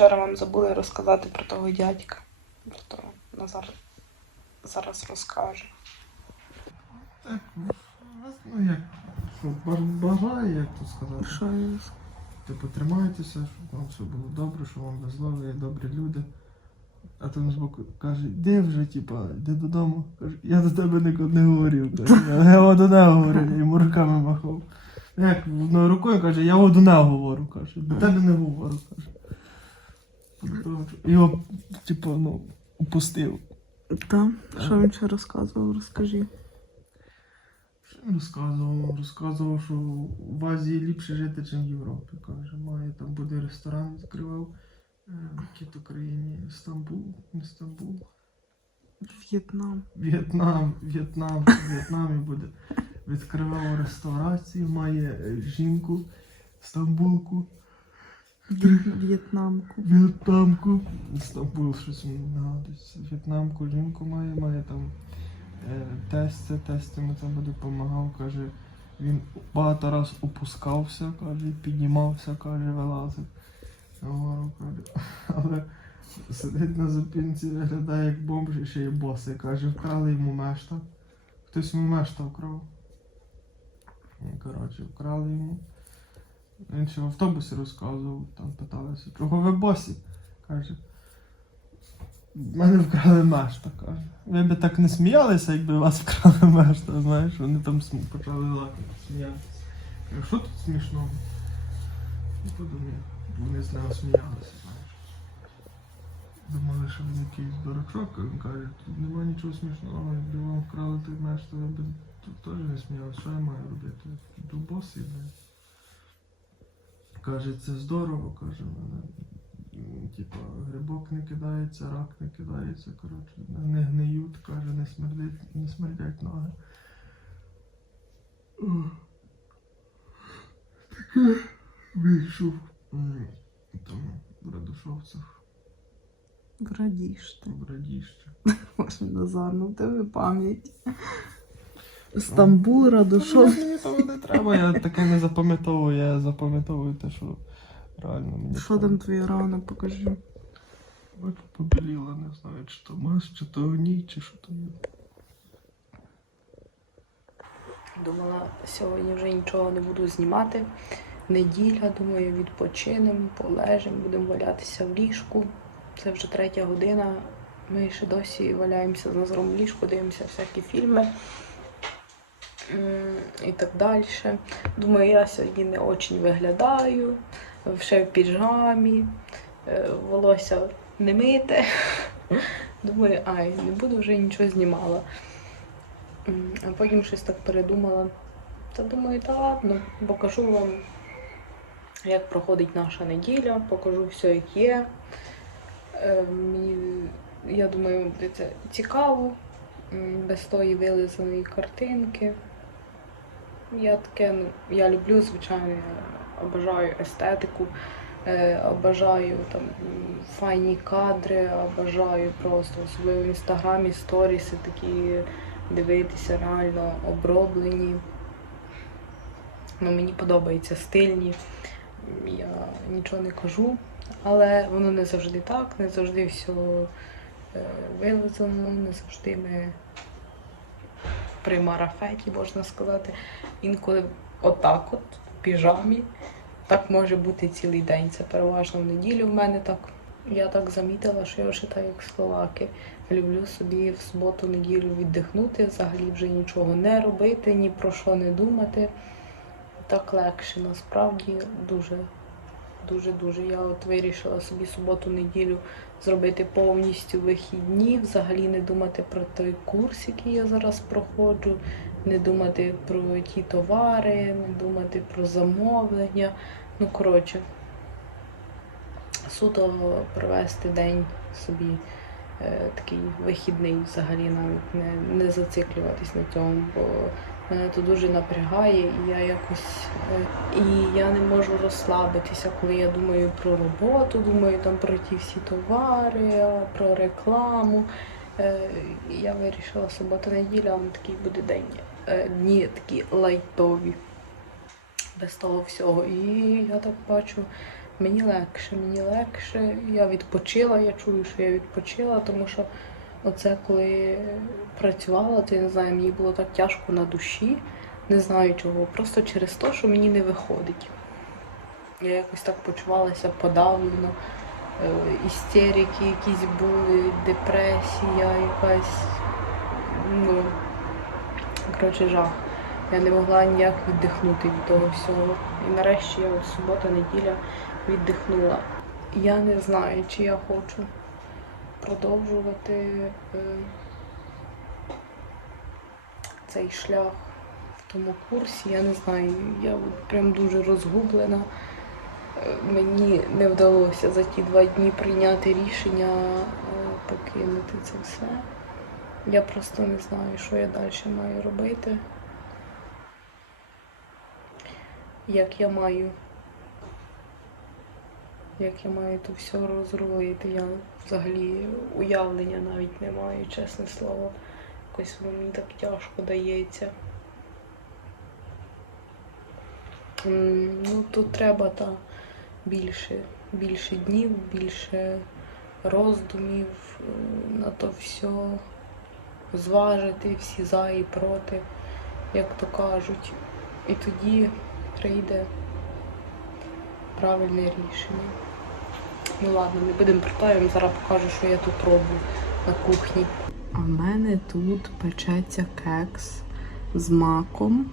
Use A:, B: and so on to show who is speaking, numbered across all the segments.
A: вчора вам забули розказати про того дядька. Про того Назар зараз розкаже.
B: Так, ну як, що, бажаю, як то сказати.
A: Що він
B: Типу, тримайтеся, щоб вам все було добре, що вам везло, ви є добрі люди. А там збоку каже, йди вже, типа, йди додому. Каже, я до тебе не, не говорив. Каже, я неї говорив, йому руками махав. Як ну, рукою каже, я до неї говорю, каже, до тебе не говорю, каже. Його, типу, ну, упустив.
A: Та, що він ще розказував, розкажи.
B: Що він розказував? Розказував, що в Азії ліпше жити, ніж в Європі. Каже, має там буде ресторан відкривав. е, В то країні Стамбул, не Стамбул.
A: В'єтнам.
B: В'єтнам, В'єтнам, в В'єтнамі буде. Відкривав реставрацію, має е, жінку, стамбулку,
A: В'єтнамку.
B: в'єтнамку. Стамбул щось мені нагадується. В'єтнамку, жінку має, має там е, тестя, тестя йому там допомагав, каже. Він багато раз опускався, каже, піднімався, каже, вилазив. Вгору, каже. Але сидить на зупинці, виглядає як бомж і ще й босий. Каже, вкрали йому мешта. Хтось йому мешта вкрав. Коротше, вкрали йому. Він ще в автобусі розказував, там питалися, чого ви босі? Каже. В мене вкрали мешта, каже. Ви би так не сміялися, якби вас вкрали мешта, знаєш, вони там почали лакати, сміятися. Що тут смішного? Ну, подумав, вони з нього сміялися, знаєш. Думали, що він якийсь дурачок, він каже, тут нема нічого смішного, якби вам вкрали той меш, то я б тут теж не сміявся, що я маю робити? До босі, блядь. Каже, це здорово, каже, мене. Типа, грибок не кидається, рак не кидається, коротше, не- гниють, каже, не смердять, не смердять ноги. Таке вийшов там в Радушовцях,
A: Радіш ти.
B: в Радіще.
A: Боже, Назар, ну в тебе пам'ять. Стамбул, Радушов.
B: Мені того не треба, я таке не запам'ятовую, я запам'ятовую те, що реально мені.
A: Що там твоя рана, покажи.
B: Ой, побіліла, не знаю, чи то маз, чи то гній, чи що то є.
A: Думала, сьогодні вже нічого не буду знімати. Неділя, думаю, відпочинемо, полежимо, будемо валятися в ліжку. Це вже третя година. Ми ще досі валяємося з Назаром в ліжку, дивимося всякі фільми і так далі. Думаю, я сьогодні не очень виглядаю, ще в піджамі, е, волосся не мите. Думаю, ай, не буду вже нічого знімала. А потім щось так передумала. Та думаю, та ладно, покажу вам, як проходить наша неділя, покажу все, як є. Е, я думаю, це цікаво, без тої вилизаної картинки. Я таке, ну, я люблю, звичайно, я обожаю естетику, е, там файні кадри, обожаю просто, особливо в інстаграмі сторіси такі дивитися реально оброблені. Ну, мені подобається стильні. Я нічого не кажу, але воно не завжди так, не завжди все вилазено, не завжди ми при марафеті, можна сказати. Інколи отак от, в піжамі. Так може бути цілий день. Це переважно в неділю в мене так. Я так замітила, що я так як словаки. Люблю собі в суботу-неділю віддихнути, взагалі вже нічого не робити, ні про що не думати. Так легше, насправді дуже, дуже, дуже. Я от вирішила собі суботу-неділю зробити повністю вихідні, взагалі не думати про той курс, який я зараз проходжу, не думати про ті товари, не думати про замовлення. Ну, коротше, суто провести день собі е, такий вихідний, взагалі навіть не, не зациклюватись на цьому, бо мене то дуже напрягає, і я якось е, і я не можу розслабитися, коли я думаю про роботу, думаю там про ті всі товари, про рекламу. Е, Я вирішила субота-неділя, але такий буде день. е, Дні такі лайтові. Без того всього. І я так бачу, Мені легше, мені легше. Я відпочила, я чую, що я відпочила, тому що оце коли працювала, то я не знаю, мені було так тяжко на душі. Не знаю чого. Просто через те, що мені не виходить. Я якось так почувалася подавлено. Е, Істерики якісь були, депресія якась. Ну, коротше, жах. Я не могла ніяк віддихнути від того всього. І нарешті я субота, неділя віддихнула. Я не знаю, чи я хочу продовжувати е, цей шлях в тому курсі. Я не знаю, я прям дуже розгублена. Е, Мені не вдалося за ті два дні прийняти рішення е, покинути це все. Я просто не знаю, що я далі маю робити. Як я маю. Як я маю то все розрулити. Я взагалі уявлення навіть не маю, чесне слово. Якось воно мені так тяжко дається. Ну, тут треба та більше, більше днів, більше роздумів на то все, зважити всі за і проти, як то кажуть. І тоді прийде правильне рішення. Ну ладно, не будемо вам зараз покажу, що я тут роблю на кухні. А в мене тут печеться кекс з маком.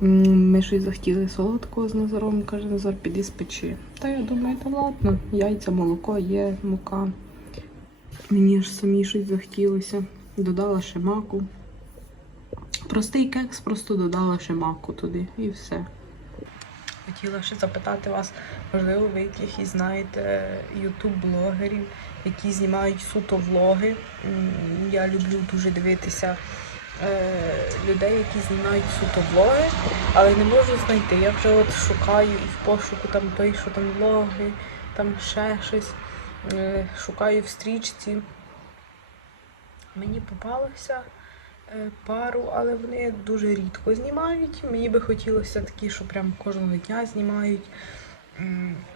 A: Ми щось захотіли солодкого з Назаром, каже Назар, піди спечи. Та я думаю, та ладно, яйця, молоко є, мука. Мені ж самі щось захотілося. Додала ще маку. Простий кекс, просто додала ще маку туди і все. Хотіла ще запитати вас, можливо, ви якихось знаєте ютуб-блогерів, які знімають суто влоги. Я люблю дуже дивитися е, людей, які знімають суто влоги, але не можу знайти. Я вже от шукаю і в пошуку там пишу там влоги, там ще щось. Е, шукаю в стрічці. Мені попалося пару, але вони дуже рідко знімають. Мені би хотілося такі, що прям кожного дня знімають.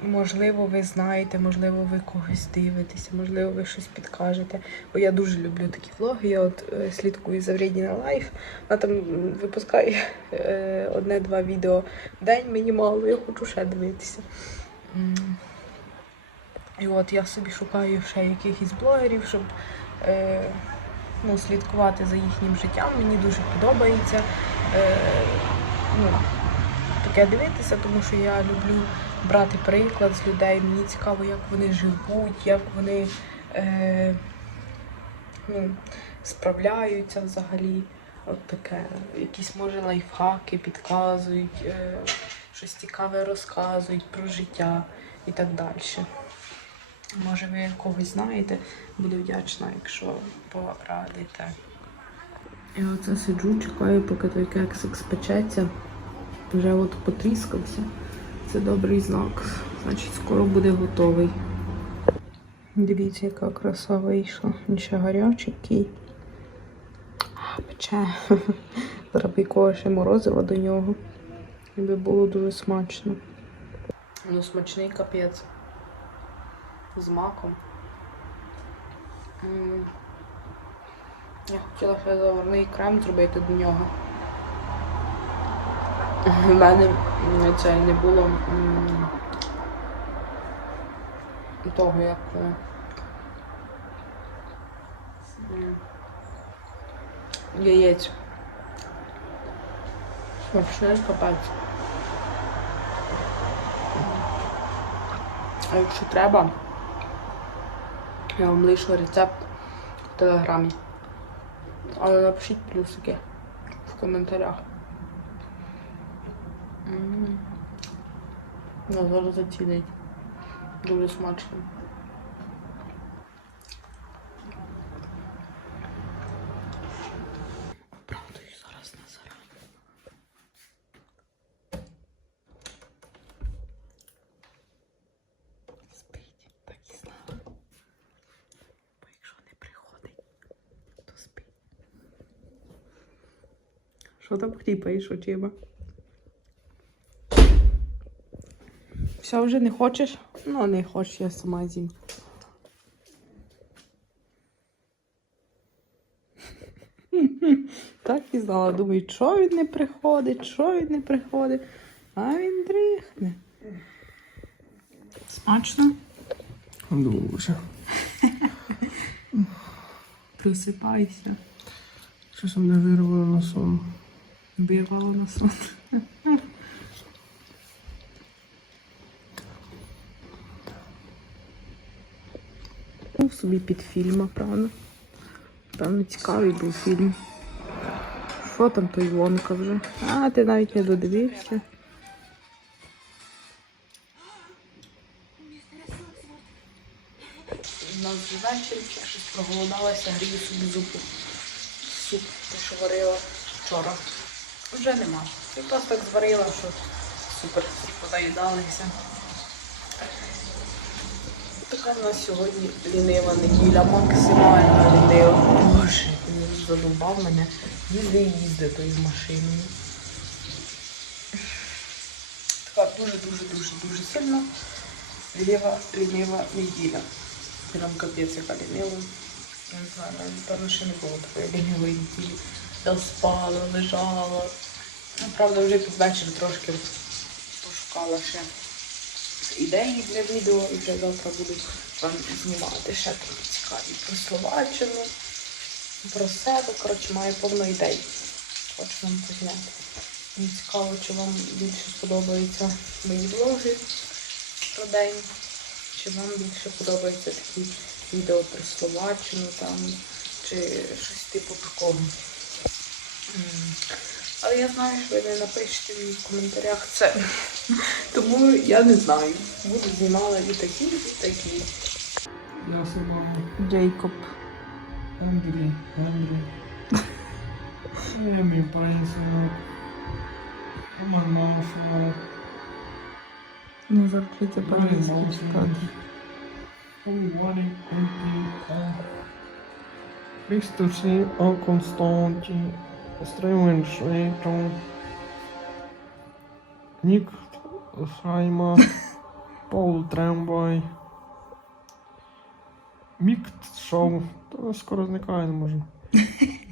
A: Можливо, ви знаєте, можливо, ви когось дивитеся, можливо, ви щось підкажете. Бо я дуже люблю такі влоги. Я от е, слідкую за Вредіна Лайф. Вона там випускає е, одне-два відео в день мені я хочу ще дивитися. І от я собі шукаю ще якихось блогерів, щоб е, ну, слідкувати за їхнім життям. Мені дуже подобається е, ну, таке дивитися, тому що я люблю брати приклад з людей. Мені цікаво, як вони живуть, як вони е, ну, справляються взагалі. От таке. Якісь, може, лайфхаки підказують, е, щось цікаве розказують про життя і так далі. Може, ви когось знаєте, буду вдячна, якщо порадите. І оце сиджу, чекаю, поки той кексик спечеться. Вже от потріскався. Це добрий знак. Значить, скоро буде готовий. Дивіться, яка краса вийшла. Він ще гарячий. А, Пече. Б якого ще морозива до нього. І би було дуже смачно. Ну, смачний капець з маком. Я хотіла ще заварний крем зробити до нього. У мене це не було того, як е, яєць. Смачний капець. А якщо треба, я вам лишу рецепт в телеграмі. Але напишіть плюсики в коментарях. М. Ну, зацінить. Дуже смачно. Правдою зараз на зарані. Спить, так і знала. Бо якщо не приходить, то спить. Що там хліпаєш очима? Все, вже не хочеш? Ну, не хочеш, я сама з'їм. Так і знала. Думаю, що він не приходить, що він не приходить. А він дрихне. Смачно?
B: Дуже.
A: Просипайся.
B: Щось мене вирвало на сон.
A: Вирвало на сон. Був собі під фільм, правда? Певно, цікавий був фільм. Що там той Вонка вже? А, ти навіть не додивився. У нас я щось проголодалася, грію собі зупу. Суп, те, що варила вчора. Вже нема. Якраз так зварила, що супер позаїдалися. Така в нас сьогодні лінива неділя, максимально лінива. Боже, він задумав мене. Їзди і їзди тою машиною. Така дуже-дуже-дуже дуже сильно лінива, лінива неділя. Прям капець, яка лінива. Не знаю, навіть, напевно, ще не було такої лінивої неділі. Я спала, лежала. Ну, правда, вже під вечір трошки пошукала ще ідеї для відео і вже завтра буду вам знімати ще трохи цікаві про Словаччину, про себе. Коротше, маю повно ідей. Хочу вам позняти. Мені цікаво, чи вам більше сподобаються мої влоги про день, чи вам більше подобаються такі відео про Словаччину там, чи щось типу такого. Але я знаю, що ви не напишете мені в коментарях це. Тому я не знаю. Буду знімала і такі, і такі.
B: Я сама
A: Джейкоб.
B: Андрій, Андрій. Я мій пенсіонер. А моя мама шла.
A: Не завжди
B: по-англійськи читати. Христосі о Константі, стримуєн швидко. Нік Хайма, Пол Трембой. Мікт шоу. То скоро зникає, не може.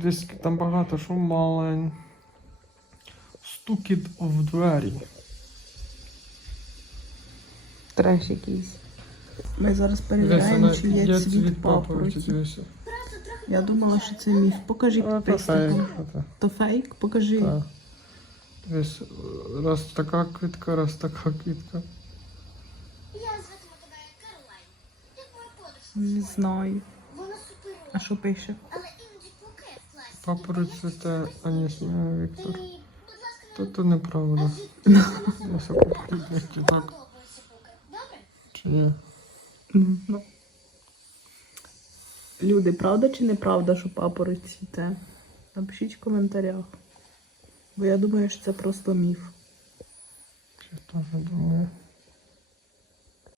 B: Десь там багато шум малень. Стукіт в двері.
A: Треш якийсь. Ми зараз перевіряємо, чи є цвіт папороті. Я думала, що це міф. Покажи
B: то
A: підписникам. То фейк? Покажи.
B: Так. Десь раз така квітка, раз така квітка.
C: Я зватиму тебе Каролайн. Як моя подружка.
A: Не знаю.
C: Вона
A: А що пише?
C: але іноді в класі.
B: Цвіте, а не сміє Віктор. То то неправда. Я все куплю
C: поки. Добре?
B: Чи ні?
A: Ну. Люди, правда чи неправда, що папороть цвіте? Напишіть в коментарях. Бо я думаю, що це просто міф.
B: Я теж думаю.